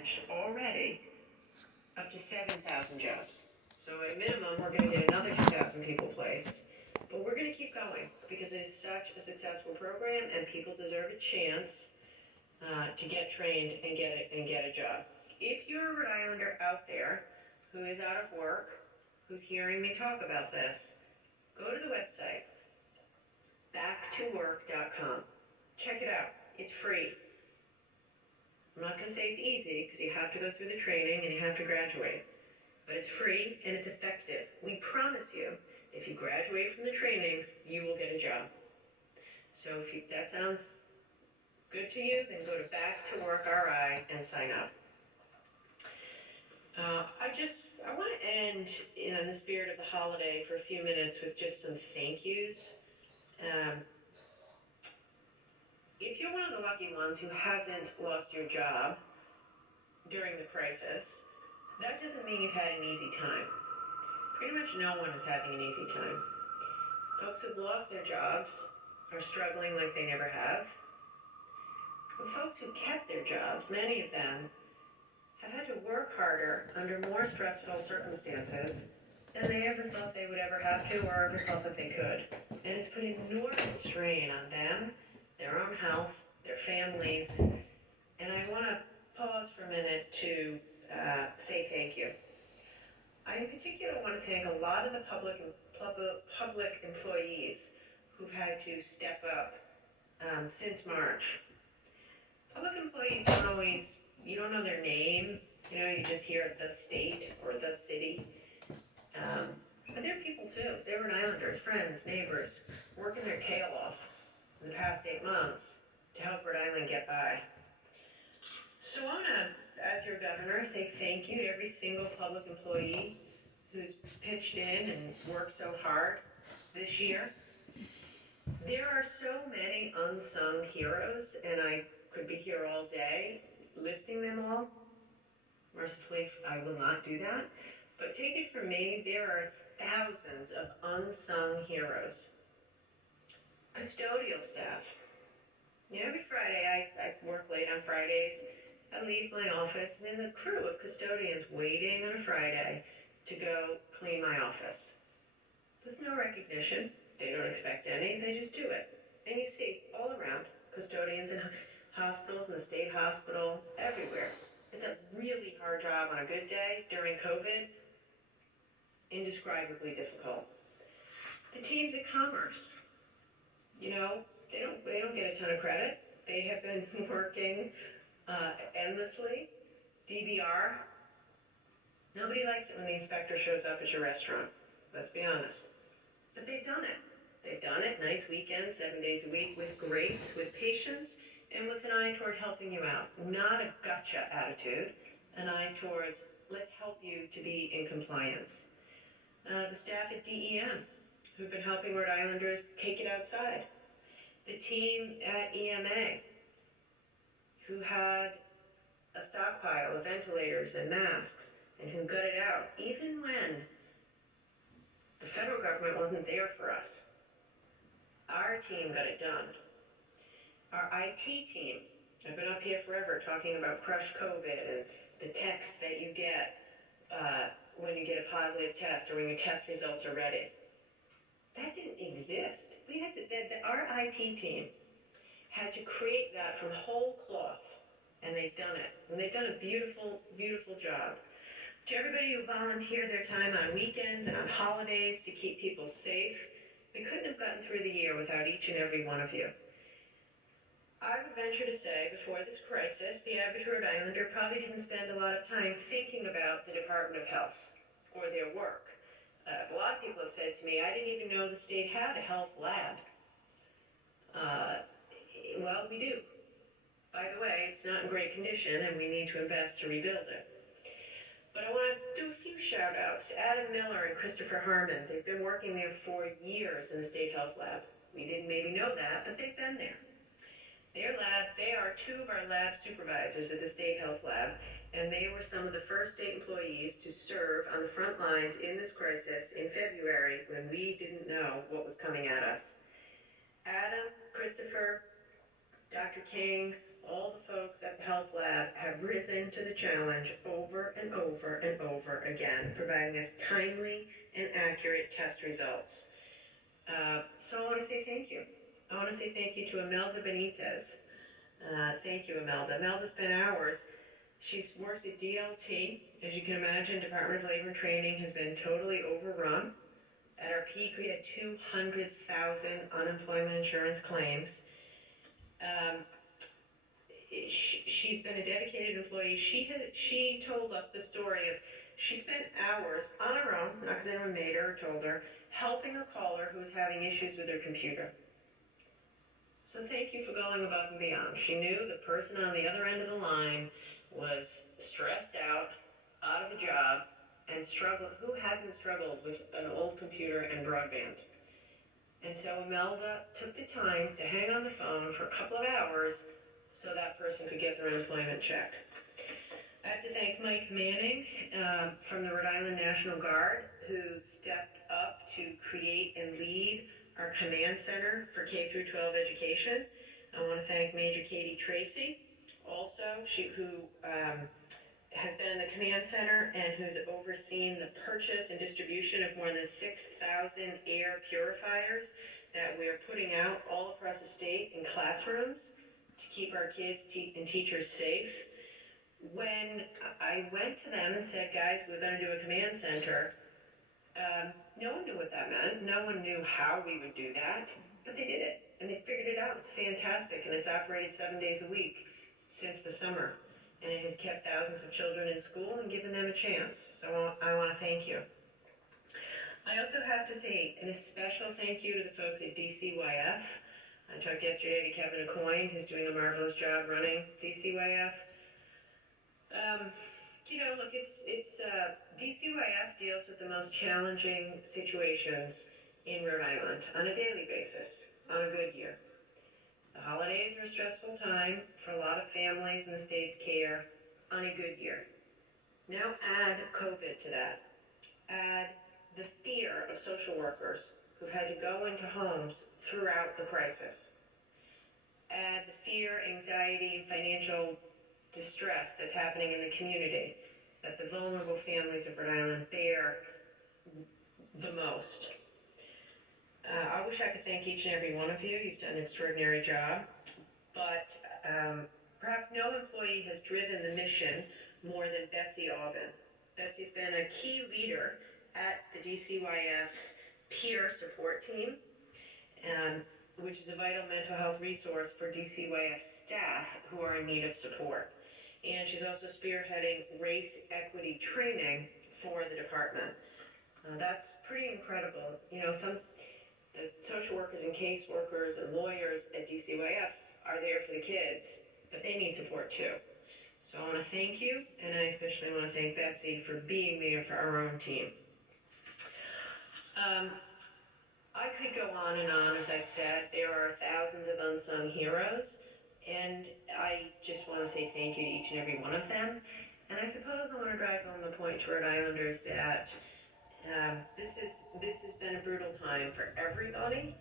pledged already up to 7,000 jobs. So at minimum, we're going to get another 2,000 people placed. But we're going to keep going because it is such a successful program and people deserve a chance to get trained and get a job. If you're a Rhode Islander out there who is out of work, who's hearing me talk about this, go to the website, backtowork.com. Check it out. It's free. I'm not going to say it's easy because you have to go through the training and you have to graduate. But it's free and it's effective. We promise you, if you graduate from the training, you will get a job. So if that sounds good to you, then go to Back to Work RI and sign up. I want to end in the spirit of the holiday for a few minutes with just some thank yous. If you're one of the lucky ones who hasn't lost your job during the crisis, that doesn't mean you've had an easy time. Pretty much no one is having an easy time. Folks who've lost their jobs are struggling like they never have. And folks who kept their jobs, many of them, have had to work harder under more stressful circumstances than they ever thought they would ever have to or ever thought that they could. And it's put enormous strain on them, their own health, their families. And I want to pause for a minute to say thank you. I in particular want to thank a lot of the public employees who've had to step up since March. Public employees you don't know their name, you just hear the state or the city. But they're people too. They're Rhode Islanders, friends, neighbors, working their tail off in the past 8 months to help Rhode Island get by. So I want to, as your governor, say thank you to every single public employee who's pitched in and worked so hard this year. There are so many unsung heroes, and I could be here all day listing them all. Mercifully, I will not do that. But take it from me, there are thousands of unsung heroes. Custodial staff. Every Friday, I work late on Fridays. I leave my office, and there's a crew of custodians waiting on a Friday to go clean my office. With no recognition. They don't expect any, they just do it. And you see all around, custodians in hospitals, in the state hospital, everywhere. It's a really hard job on a good day during COVID. Indescribably difficult. The teams at Commerce, they don't get a ton of credit. They have been working endlessly. DVR. Nobody likes it when the inspector shows up at your restaurant. Let's be honest. But they've done it. They've done it nights, weekends, 7 days a week with grace, with patience, and with an eye toward helping you out. Not a gotcha attitude, an eye towards let's help you to be in compliance. The staff at DEM, who've been helping Rhode Islanders take it outside. The team at EMA, who had a stockpile of ventilators and masks, and who got it out, even when the federal government wasn't there for us. Our team got it done. Our IT team, I've been up here forever talking about crush COVID and the text that you get when you get a positive test or when your test results are ready. That didn't exist. Our IT team had to create that from whole cloth, and they've done it. And they've done a beautiful, beautiful job. To everybody who volunteered their time on weekends and on holidays to keep people safe, we couldn't have gotten through the year without each and every one of you. I would venture to say, before this crisis, the average Rhode Islander probably didn't spend a lot of time thinking about the Department of Health or their work. A lot of people have said to me, I didn't even know the state had a health lab. Well, we do. By the way, it's not in great condition, and we need to invest to rebuild it. But I want to do a few shout-outs to Adam Miller and Christopher Harmon. They've been working there for years in the State Health Lab. We didn't maybe know that, but they've been there. They are two of our lab supervisors at the State Health Lab, and they were some of the first state employees to serve on the front lines in this crisis in February when we didn't know what was coming at us. Adam, Christopher, Dr. King, all the folks at the health lab have risen to the challenge over and over and over again, providing us timely and accurate test results. So I want to say thank you. I want to say thank you to Imelda Benitez. Thank you, Imelda. Imelda spent hours. She works at DLT. As you can imagine, Department of Labor and Training has been totally overrun. At our peak, we had 200,000 unemployment insurance claims. She's been a dedicated employee. She told us the story of she spent hours on her own, not because anyone made her or told her, helping a caller who was having issues with her computer. So thank you for going above and beyond. She knew the person on the other end of the line was stressed out of a job, and struggled. Who hasn't struggled with an old computer and broadband? And so Imelda took the time to hang on the phone for a couple of hours so that person could get their unemployment check. I have to thank Mike Manning from the Rhode Island National Guard, who stepped up to create and lead our command center for K through 12 education. I want to thank Major Katie Tracy, also, who has been in the command center and who's overseen the purchase and distribution of more than 6,000 air purifiers that we're putting out all across the state in classrooms to keep our kids and teachers safe. When I went to them and said, guys, we're going to do a command center, no one knew what that meant. No one knew how we would do that, but they did it, and they figured it out. It's fantastic, and it's operated 7 days a week since the summer, and it has kept thousands of children in school and given them a chance. So I want to thank you. I also have to say a special thank you to the folks at DCYF. I talked yesterday to Kevin Aucoin, who's doing a marvelous job running DCYF. Look, DCYF deals with the most challenging situations in Rhode Island on a daily basis, on a good year. The holidays are a stressful time for a lot of families in the state's care on a good year. Now add COVID to that. Add the fear of social workers who've had to go into homes throughout the crisis. Add the fear, anxiety, and financial distress that's happening in the community that the vulnerable families of Rhode Island bear the most. I wish I could thank each and every one of you. You've done an extraordinary job, but perhaps no employee has driven the mission more than Betsy Aubin. Betsy's been a key leader at the DCYF's peer support team, which is a vital mental health resource for DCYF staff who are in need of support. And she's also spearheading race equity training for the department. That's pretty incredible. The social workers and caseworkers and lawyers at DCYF are there for the kids, but they need support too. So I want to thank you, and I especially want to thank Betsy for being there for our own team. I could go on and on, as I've said. There are thousands of unsung heroes, and I just want to say thank you to each and every one of them. And I suppose I want to drive home the point to Rhode Islanders that this has been a brutal time for everybody,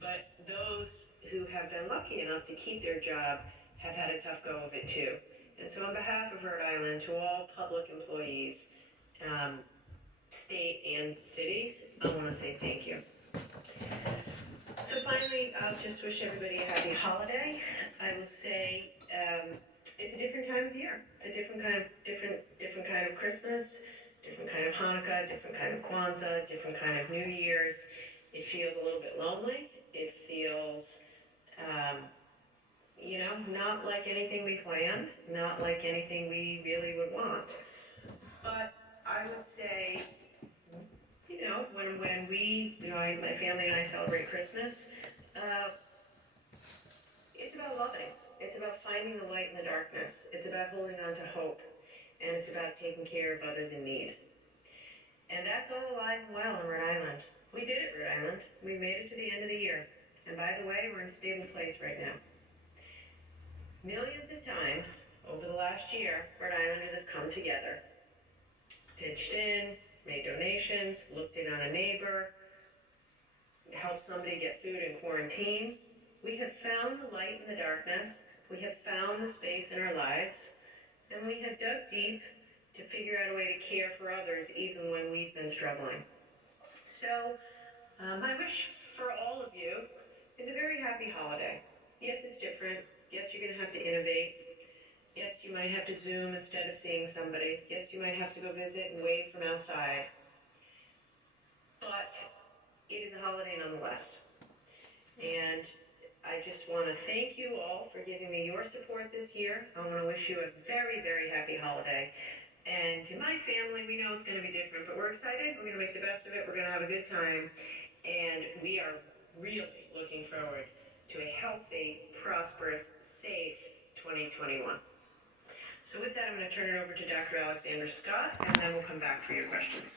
but those who have been lucky enough to keep their job have had a tough go of it too. And so on behalf of Rhode Island, to all public employees, state and cities, I want to say thank you. So finally, I'll just wish everybody a happy holiday. I will say it's a different time of year. It's a different kind of Christmas, different kind of Hanukkah, different kind of Kwanzaa, different kind of New Year's. It feels a little bit lonely. It feels, not like anything we planned, not like anything we really would want. But I would say, when we, my family and I celebrate Christmas, it's about loving. It's about finding the light in the darkness. It's about holding on to hope. And it's about taking care of others in need. And that's all alive and well in Rhode Island. We did it, Rhode Island. We made it to the end of the year. And by the way, we're in a stable place right now. Millions of times over the last year, Rhode Islanders have come together, pitched in, made donations, looked in on a neighbor, helped somebody get food in quarantine. We have found the light in the darkness We have found the space in our lives, and we have dug deep to figure out a way to care for others even when we've been struggling. So, my wish for all of you is a very happy holiday. Yes, it's different. Yes, you're going to have to innovate. Yes, you might have to Zoom instead of seeing somebody. Yes, you might have to go visit and wave from outside. But it is a holiday nonetheless. And I just want to thank you all for giving me your support this year. I want to wish you a very, very happy holiday. And to my family, we know it's going to be different, but we're excited. We're going to make the best of it. We're going to have a good time. And we are really looking forward to a healthy, prosperous, safe 2021. So with that, I'm going to turn it over to Dr. Alexander Scott, and then we'll come back for your questions.